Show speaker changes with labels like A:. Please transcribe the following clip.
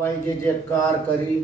A: બાપાએ જે જે કાર કરી